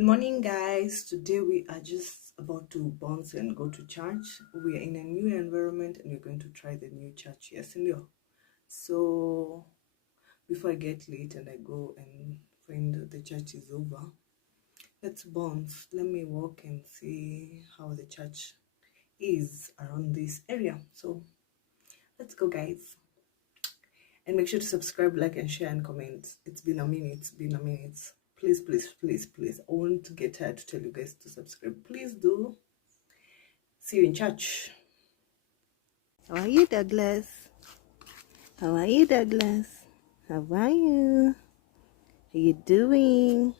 Good morning, guys. Today we are just about to bounce and go to church. We are in a new environment and we're going to try the new church. Yes, Leo. So before I get late and I go and find the church is over, let's bounce. Let me walk and see how the church is around this area. So let's go, guys. And make sure to subscribe, like, and share and comment. It's been a minute. Please, please, please, please. I won't get tired to tell you guys to subscribe. Please do. See you in church. How are you, Douglas? How are you, Douglas? How are you? How you doing?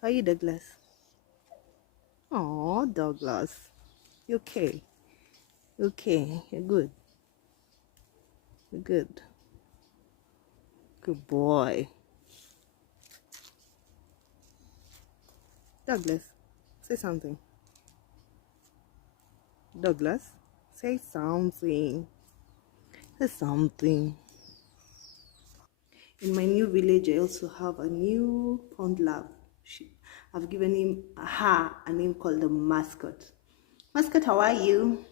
How are you, Douglas? Oh, Douglas. You okay? You okay? You're good. You're good. Good boy. Douglas, say something. Douglas, say something. Say something. In my new village, I also have a new pond lab. I've given her a name called the Mascot. Mascot, how are you?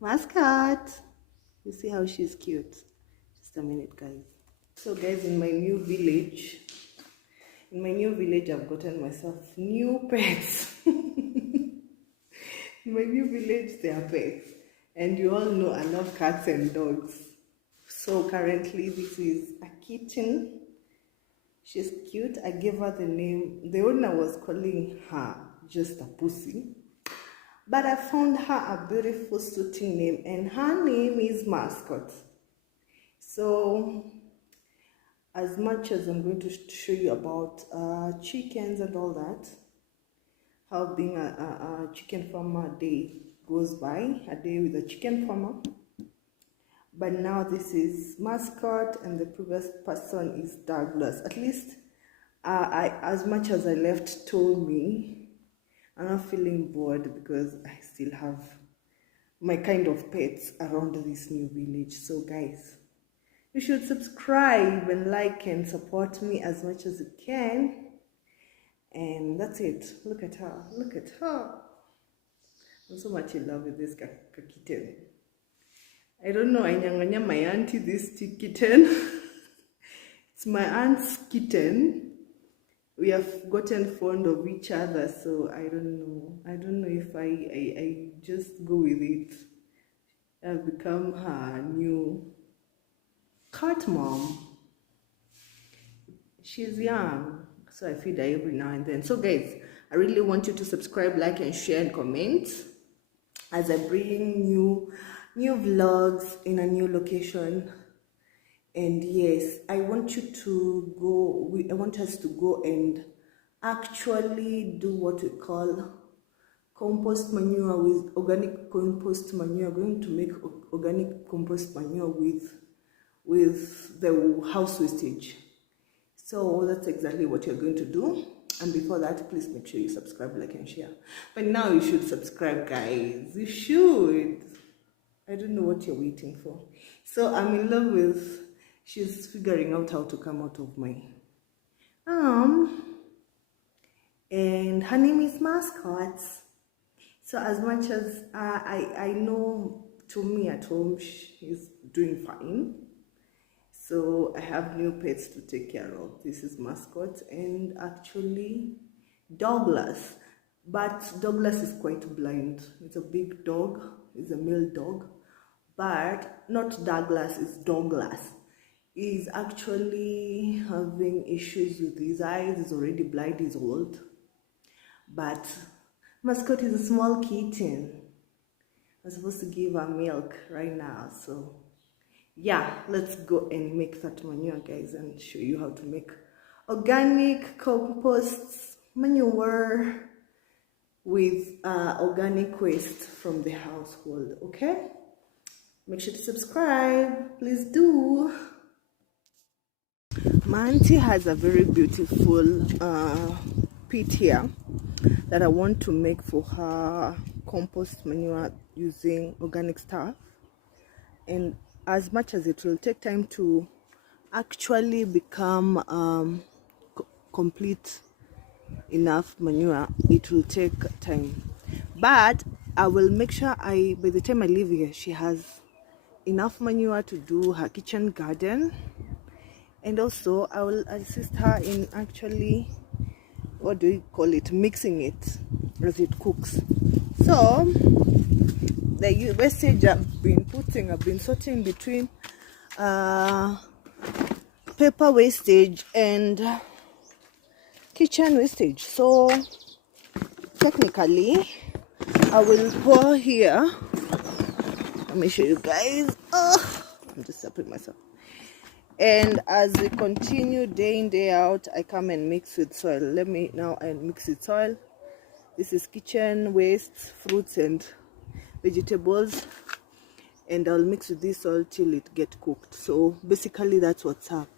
Mascot. You see how she's cute. Just a minute, guys. So, guys, in my new village, I've gotten myself new pets. In my new village, they are pets. And you all know I love cats and dogs. So currently, this is a kitten. She's cute. I gave her the name. The owner was calling her just a pussy. But I found her a beautiful suiting name. And her name is Mascot. So, as much as I'm going to show you about chickens and all that, how being a chicken farmer day goes by, a day with a chicken farmer. But now this is Mascot and the previous person is Douglas. At least, as much as I left told me, I'm not feeling bored because I still have my kind of pets around this new village. So guys, you should subscribe and like and support me as much as you can. And that's it. Look at her. Look at her. I'm so much in love with this kitten. I don't know, I nyanganya my auntie this kitten. It's my aunt's kitten. We have gotten fond of each other, so I don't know. I don't know if I just go with it. I've become her new cat mom. She's young, so I feed her every now and then. So guys, I really want you to subscribe, like, and share and comment as I bring new vlogs in a new location. And yes, I want you to go, I want us to go and actually do what we call compost manure with organic compost manure. We're going to make organic compost manure with the house wastage. So that's exactly what you're going to do. And before that, please make sure you subscribe, like, and share. But now you should subscribe, guys. You should. I don't know what you're waiting for. So I'm in love with, she's figuring out how to come out of my and her name is Mascot. So as much as I know, to me at home, she's doing fine. So I have new pets to take care of. This is Mascot and actually Douglas. But Douglas is quite blind. It's a big dog. It's a male dog. But not Douglas, it's Douglas. He's actually having issues with his eyes. He's already blind, he's old. But Mascot is a small kitten. I'm supposed to give her milk right now. So yeah, let's go and make that manure, guys, and show you how to make organic compost manure with organic waste from the household. Okay, make sure to subscribe, please do. My auntie has a very beautiful pit here that I want to make for her compost manure using organic stuff. And as much as it will take time to actually become complete enough manure, it will take time. But I will make sure by the time I leave here, she has enough manure to do her kitchen garden. And also I will assist her in actually, what do you call it, mixing it as it cooks. So the wastage I've been sorting between paper wastage and kitchen wastage. So technically I will pour here. Let me show you guys. I'm just helping myself. And as we continue day in day out, I come and mix with soil. Let me now mix with soil. This is kitchen waste, fruits and vegetables, and I'll mix with this soil till it get cooked. So basically that's what's up,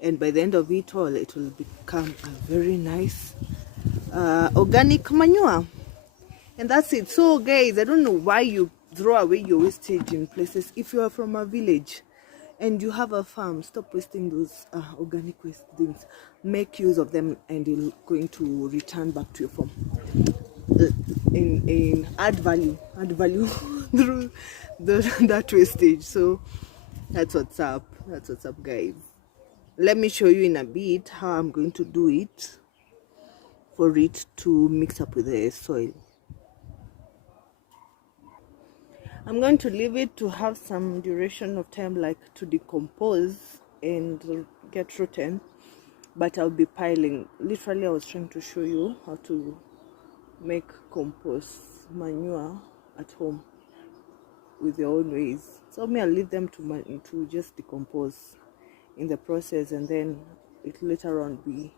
and by the end of it all, it will become a very nice organic manure. And that's it. So guys, I don't know why you throw away your wastage in places. If you are from a village and you have a farm, stop wasting those organic waste things. Make use of them, and you're going to return back to your farm in add value through that wastage. So that's what's up. That's what's up, guys. Let me show you in a bit how I'm going to do it for it to mix up with the soil. I'm going to leave it to have some duration of time, like to decompose and get rotten, but I'll be piling. Literally, I was trying to show you how to make compost manure at home with your own ways. So I'll leave them to just decompose in the process, and then it later on be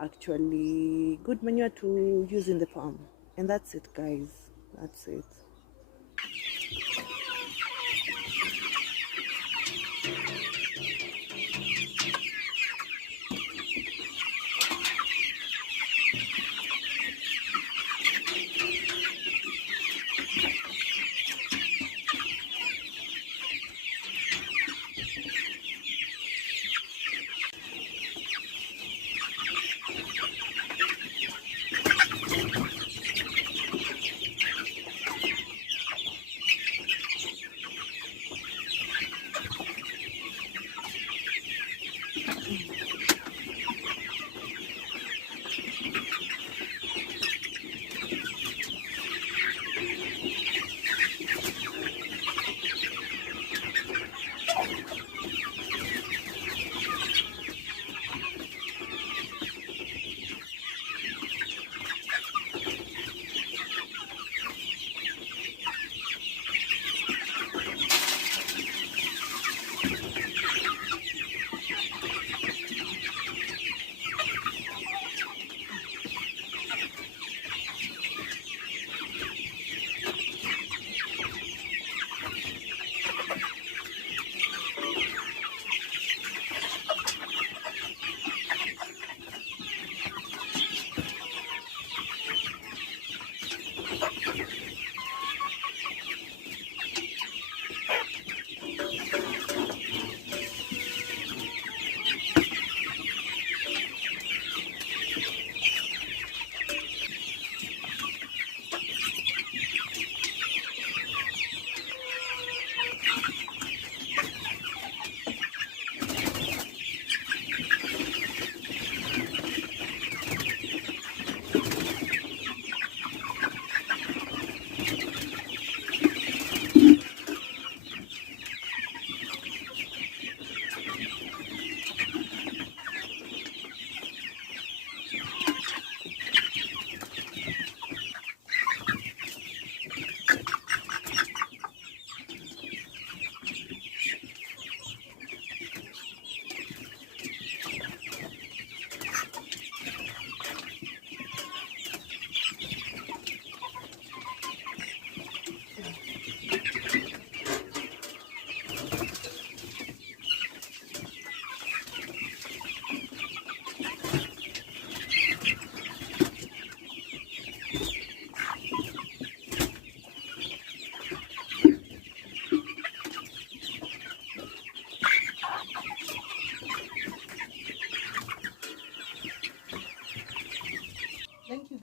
actually good manure to use in the farm. And that's it, guys. That's it.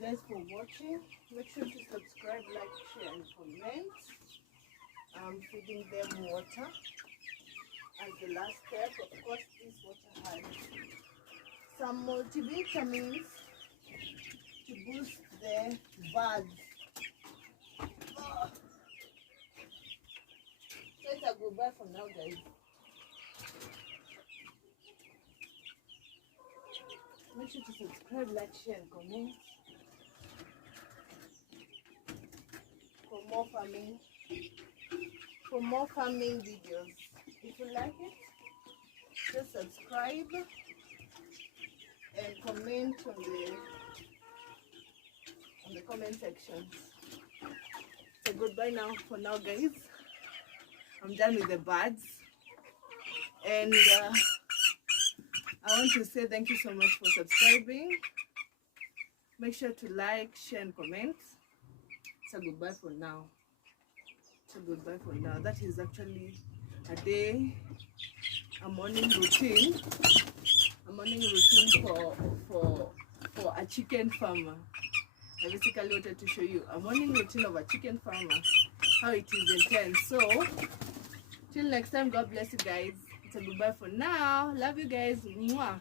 guys for watching. Make sure to subscribe, like, share, and comment. I'm feeding them water as the last step. Of course, this water has some multivitamins to boost the buds. So it's a goodbye for now, guys. Make sure to subscribe, like, share, and comment for more farming videos. If you like it, just subscribe and comment on the comment section. So goodbye now for now, guys. I'm done with the birds, and I want to say thank you so much for subscribing. Make sure to like, share, and comment. It's a goodbye for now. It's a goodbye for now. That is actually a morning routine. A morning routine for a chicken farmer. I basically wanted to show you a morning routine of a chicken farmer, how it is intense. So till next time, God bless you guys. It's a goodbye for now. Love you guys. Mwah.